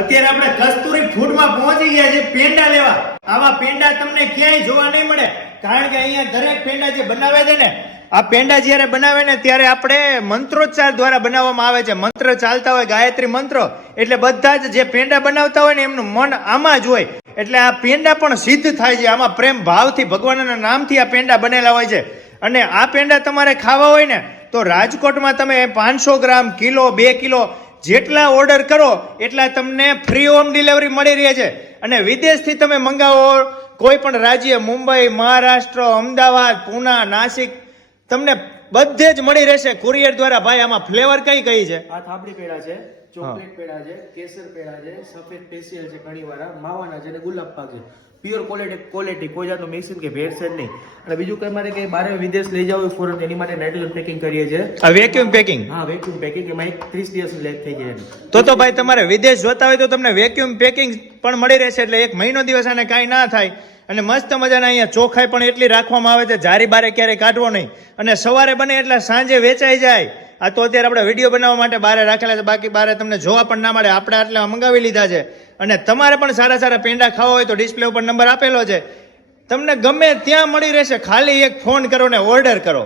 અત્યારે આપણે કસ્તુરી ફૂડમાં પહોંચી ગયા છે પેંડા લેવા. આવા પેંડા તમને ક્યાંય જોવા નહીં મળે, કારણ કે અહીંયા દરેક પેંડા જે બનાવે છે ને, આ પેંડા જ્યારે બનાવે ને ત્યારે આપણે મંત્રોચ્ચાર દ્વારા બનાવવામાં આવે છે. મંત્ર ચાલતા હોય, ગાયત્રી મંત્ર, એટલે બધા જ જે પેંડા બનાવતા હોય ને એમનું મન આમાં જ હોય, એટલે આ પેંડા પણ સિદ્ધ થાય છે. આમાં પ્રેમ ભાવથી ભગવાનના નામથી આ પેંડા બનેલા હોય છે. અને આ પેંડા તમારે ખાવા હોય ને તો રાજકોટમાં તમે 500 ગ્રામ, કિલો, 2 કિલો જેટલા ઓર્ડર કરો એટલા તમને ફ્રી હોમ ડિલિવરી મળી રહે છે. અને વિદેશથી તમે મંગાવો, કોઈ પણ રાજ્ય, મુંબઈ, મહારાષ્ટ્ર, અમદાવાદ, પુના, નાસિક, તમને બધે જ મળી રહેશે કુરિયર દ્વારા. ભાઈ આમાં ફ્લેવર કઈ કઈ છે? આ થાબડી પેડા છે, ચોકલેટ પેડા છે, કેસર પેડા છે, સફેદ સ્પેશિયલ છે, ઘણીવાળા માવાના છે અને ગુલાબ પાક છે. પ્યોર ક્વોલિટી, કોઈ જાતનું મિક્સિંગ કે ભેળસેળ નહીં. અને બીજું કઈ મારે કે બારે વિદેશ લઈ જાવ ફોરન, એની માટે નાઇટ્રોજન પેકિંગ કરીએ છીએ. આ વેક્યુમ પેકિંગ? હા, વેક્યુમ પેકિંગ, એમાં 30 દિવસ લેટ થઈ જાય. તો ભાઈ તમારે વિદેશ જોતા હોય તો તમને વેક્યુમ પેકિંગ પણ મળી રહેશે, એટલે 1 મહિનો દિવસ આને કાંઈ ના થાય. અને મસ્ત મજાના અહીંયા ચોખાઈ પણ એટલી રાખવામાં આવે છે, જારી બારે ક્યારેય કાઢવો નહીં. અને સવારે બને એટલે સાંજે વેચાઈ જાય. આ તો અત્યારે આપણે વિડીયો બનાવવા માટે બારે રાખેલા છે, બાકી બારે તમને જોવા પણ ના મળે. આપણે આટલા મંગાવી લીધા છે. અને તમારે પણ સારા સારા પેંડા ખાવા હોય તો ડિસ્પ્લે ઉપર નંબર આપેલો છે, તમને ગમે ત્યાં મળી રહેશે. ખાલી એક ફોન કરો ને ઓર્ડર કરો.